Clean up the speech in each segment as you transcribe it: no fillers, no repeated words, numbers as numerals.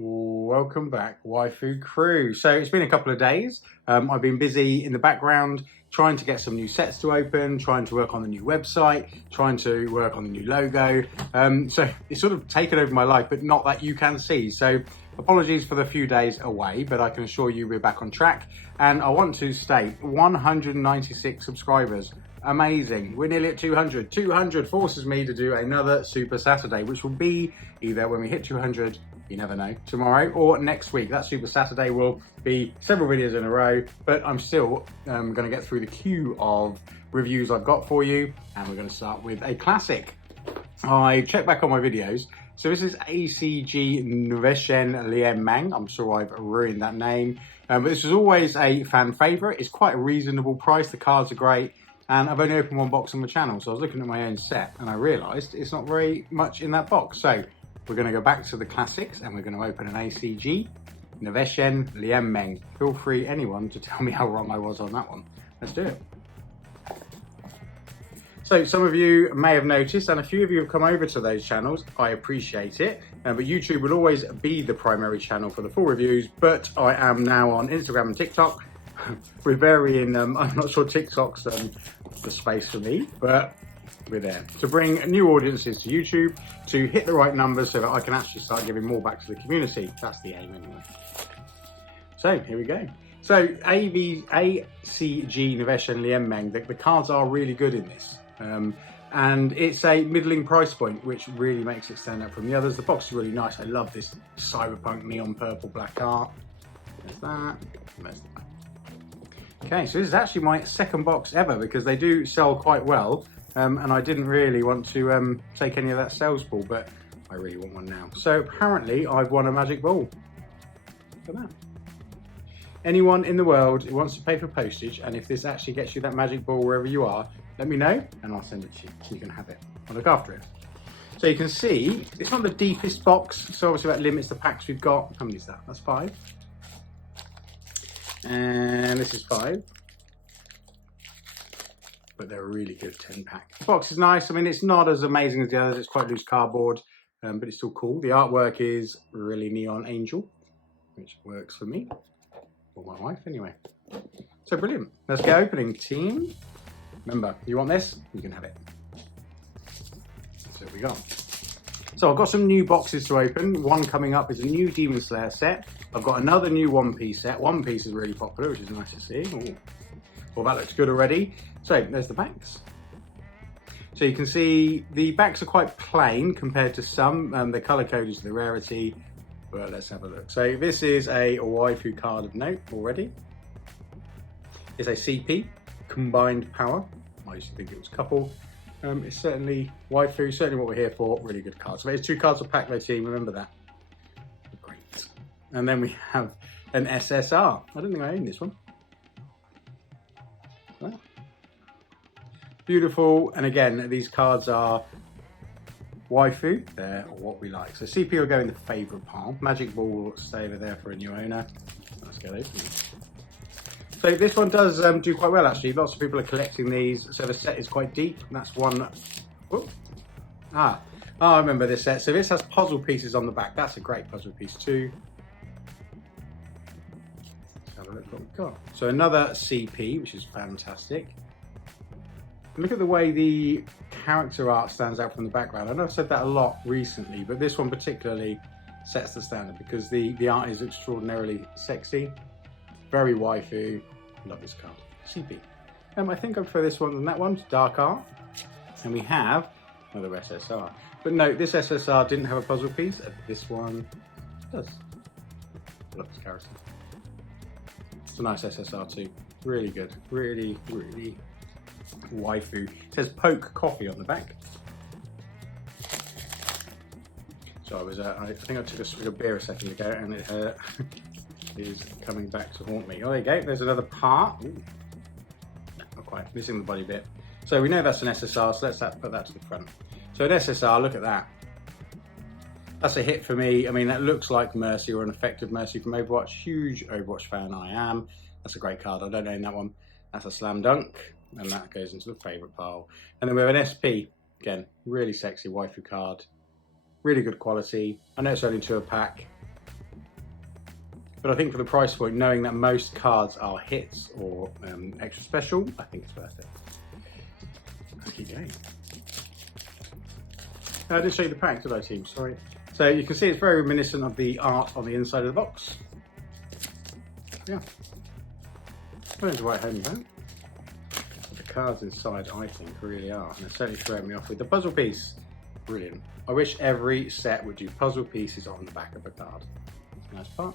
Welcome back, Waifu crew. So it's been a couple of days. I've been busy in the background trying to get some new sets to open, trying to work on the new website, trying to work on the new logo. So it's sort of taken over my life, but not that you can see. So apologies for the few days away, but I can assure you we're back on track. And I want to state 196 subscribers. Amazing. We're nearly at 200. 200 forces me to do another Super Saturday, which will be either when we hit 200, you never know, tomorrow or next week. That Super Saturday will be several videos in a row, but I'm still going to get through the queue of reviews I've got for you, and we're going to start with a classic. I checked back on my videos. So this is ACG Nvshen Lianmeng. I'm sure I've ruined that name, but this is always a fan favorite. It's quite a reasonable price. The cards are great. And I've only opened one box on the channel, so I was looking at my own set and I realised it's not very much in that box. So we're going to go back to the classics and we're going to open an ACG Nvshen Lianmeng. Feel free, anyone, to tell me how wrong I was on that one. Let's do it. So some of you may have noticed, and a few of you have come over to those channels. I appreciate it, but YouTube will always be the primary channel for the full reviews, but I am now on Instagram and TikTok. We're varying, I'm not sure TikTok's the space for me, but we're there to bring new audiences to YouTube, to hit the right numbers so that I can actually start giving more back to the community. That's the aim anyway. So here we go. So ACG Nvshen Lianmeng, the cards are really good in this. And it's a middling price point, which really makes it stand out from the others. The box is really nice. I love this cyberpunk neon purple black art. There's that. There's that. Okay, so this is actually my second box ever because they do sell quite well, and I didn't really want to take any of that sales ball, but I really want one now. So apparently I've won a magic ball. Look at that. Anyone in the world who wants to pay for postage, and if this actually gets you that magic ball wherever you are, let me know and I'll send it to you so you can have it. I'll look after it. So you can see it's not the deepest box, so obviously that limits the packs we've got. How many is that? That's 5. And this is 5, but they're a really good 10-pack. The box is nice. I mean, it's not as amazing as the others. It's quite loose cardboard, but it's still cool. The artwork is really neon angel, which works for me, or my wife anyway. So brilliant. Let's get opening, team. Remember, you want this? You can have it. So we go. So I've got some new boxes to open. One coming up is a new Demon Slayer set. I've got another new One Piece set. One Piece is really popular, which is nice to see. Ooh. Well, that looks good already. So there's the backs. So you can see the backs are quite plain compared to some. The color code is the rarity, but let's have a look. So this is a waifu card of note already. It's a CP, combined power. I used to think it was couple. It's certainly waifu, certainly what we're here for. Really good cards. So there's 2 cards a pack though, team. Remember that. Great. And then we have an SSR. I don't think I own this one. Well, beautiful. And again, these cards are waifu. They're what we like. So CP will go in the favourite pile. Magic Ball will stay over there for a new owner. Let's get open. So this one does do quite well actually. Lots of people are collecting these. So the set is quite deep. And that's one. Oh, I remember this set. So this has puzzle pieces on the back. That's a great puzzle piece too. Let's have a look what we've got. So another CP, which is fantastic. Look at the way the character art stands out from the background. I know I've said that a lot recently, but this one particularly sets the standard because the art is extraordinarily sexy. Very waifu. Love this card. CP. I think I'd prefer this one than that one. Dark art. And we have another SSR. But no, this SSR didn't have a puzzle piece. This one does. Love this character. It's a nice SSR too. Really good. Really, really waifu. It says Poke Coffee on the back. So I was, I think I took a swig of beer a second ago and it is coming back to haunt me. Oh, there you go. There's another part. Ooh. Not quite. Missing the body bit. So we know that's an SSR, so let's put that to the front. So an SSR, look at that. That's a hit for me. I mean, that looks like Mercy or an effective Mercy from Overwatch. Huge Overwatch fan I am. That's a great card. I don't own that one. That's a slam dunk. And that goes into the favourite pile. And then we have an SP. Again, really sexy waifu card. Really good quality. I know it's only 2 a pack. But I think for the price point, knowing that most cards are hits or extra special, I think it's worth it. Let's keep going. I didn't show you the pack, did I, team? Sorry. So you can see it's very reminiscent of the art on the inside of the box. Yeah. Well, it's right home though. The cards inside, I think, really are. And they're certainly throwing me off with the puzzle piece. Brilliant. I wish every set would do puzzle pieces on the back of a card. Nice part.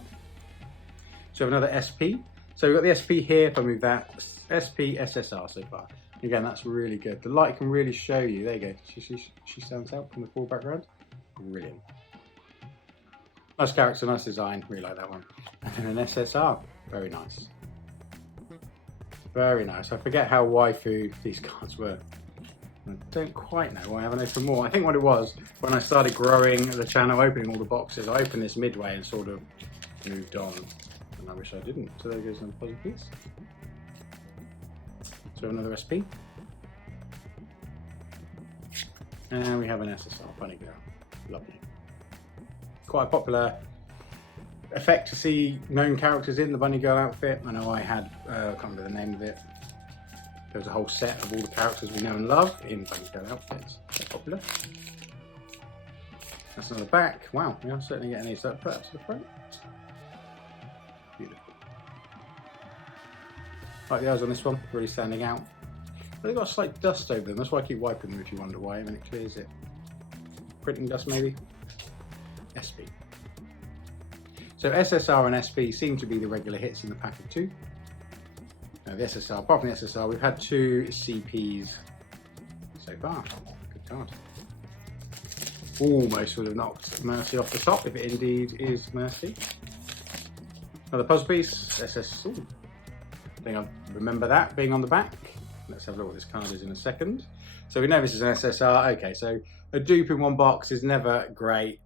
So we have another SP. So we've got the SP here. If I move that, SP SSR so far. Again, that's really good. The light can really show you. There you go. She stands out from the full background. Brilliant. Nice character, nice design. Really like that one. And an SSR. Very nice. Very nice. I forget how waifu these cards were. I don't quite know why I haven't opened more. I think what it was, when I started growing the channel, opening all the boxes, I opened this midway and sort of moved on. And I wish I didn't. So there goes another puzzle piece. So another SP. And we have an SSR Bunny Girl. Lovely. Quite a popular effect to see known characters in the Bunny Girl outfit. I know I had, I can't remember the name of it. There was a whole set of all the characters we know and love in Bunny Girl outfits. Quite popular. That's another back. Wow, we are certainly getting these. So put up to the front. Beautiful. Like the eyes on this one, really standing out. But they've got a slight dust over them. That's why I keep wiping them if you wonder why. I mean, it clears it. Printing dust maybe. SP. So SSR and SP seem to be the regular hits in the pack of two. Now the SSR, apart from the SSR, we've had two CPs so far. Good card. Almost would have knocked Mercy off the top if it indeed is Mercy. Another puzzle piece, SS. Ooh. I think I remember that being on the back. Let's have a look what this card is in a second. So we know this is an SSR. Okay, so a dupe in one box is never great.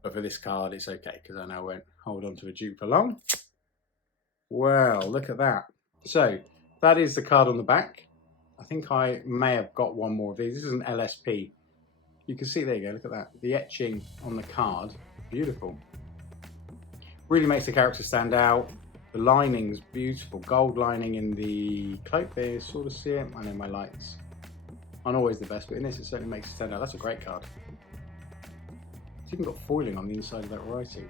But for this card, it's okay, because I know I won't hold on to a dupe for long. Well, look at that. So that is the card on the back. I think I may have got one more of these. This is an LSP. You can see, there you go, look at that. The etching on the card, beautiful. Really makes the character stand out. The lining's beautiful. Gold lining in the cloak there, sort of see it. I know my lights aren't always the best, but in this it certainly makes it stand out. That's a great card. It's even got foiling on the inside of that writing.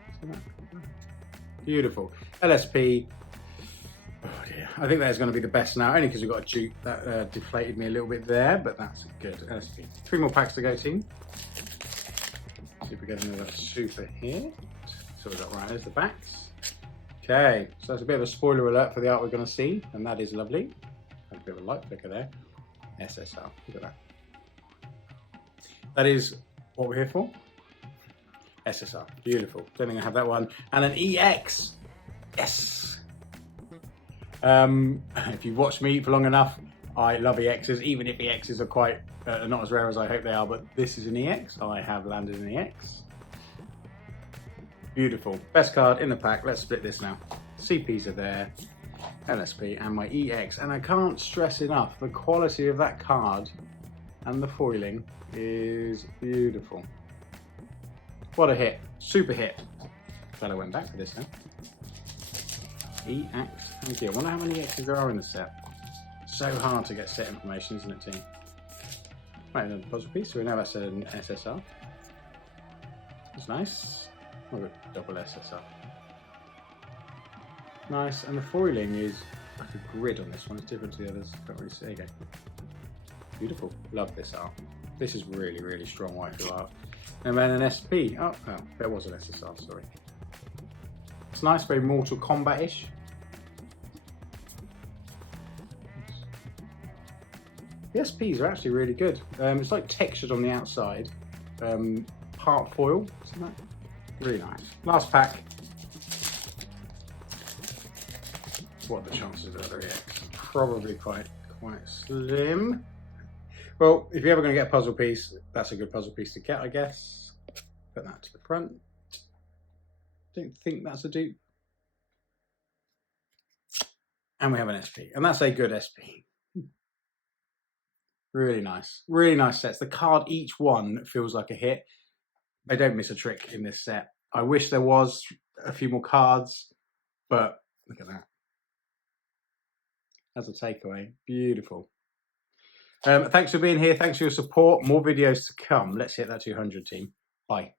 Beautiful. LSP. Oh dear. I think that's going to be the best now, only because we've got a dupe that deflated me a little bit there, but that's good. LSP. 3 more packs to go, team. See if we get another super here. So we've got right, there's the backs. Okay, so that's a bit of a spoiler alert for the art we're going to see, and that is lovely. A bit of a light flicker there. SSR. Look at that. That is what we're here for. SSR. Beautiful. Don't think I have that one. And an EX. Yes. If you've watched me for long enough, I love EXs, even if EXs are quite not as rare as I hope they are, but this is an EX. I have landed an EX. Beautiful. Best card in the pack. Let's split this now. CPs are there. LSP and my EX. And I can't stress enough, the quality of that card and the foiling is beautiful. What a hit. Super hit. Glad I went back for this now. EX. Thank you. I wonder how many EXs there are in the set. So hard to get set information, isn't it, team? Right, another puzzle piece. So we know that's an SSR. That's nice. Oh, double SSR. Nice. And the foiling is like a grid on this one. It's different to the others. Can't really see. There you go. Beautiful. Love this art. This is really, really strong waifu art. And then an SP. Oh, there was an SSR, sorry. It's nice, very Mortal Kombat-ish. The SPs are actually really good. It's like textured on the outside. Part foil, isn't that? Really nice. Last pack. What are the chances of another EX? Probably quite slim. Well, if you're ever going to get a puzzle piece, that's a good puzzle piece to get, I guess. Put that to the front. Don't think that's a dupe. And we have an SP. And that's a good SP. Really nice. Really nice sets. The card, each one feels like a hit. They don't miss a trick in this set. I wish there was a few more cards, but look at that. As a takeaway, beautiful. Thanks for being here. Thanks for your support. More videos to come. Let's hit that 200 team. Bye.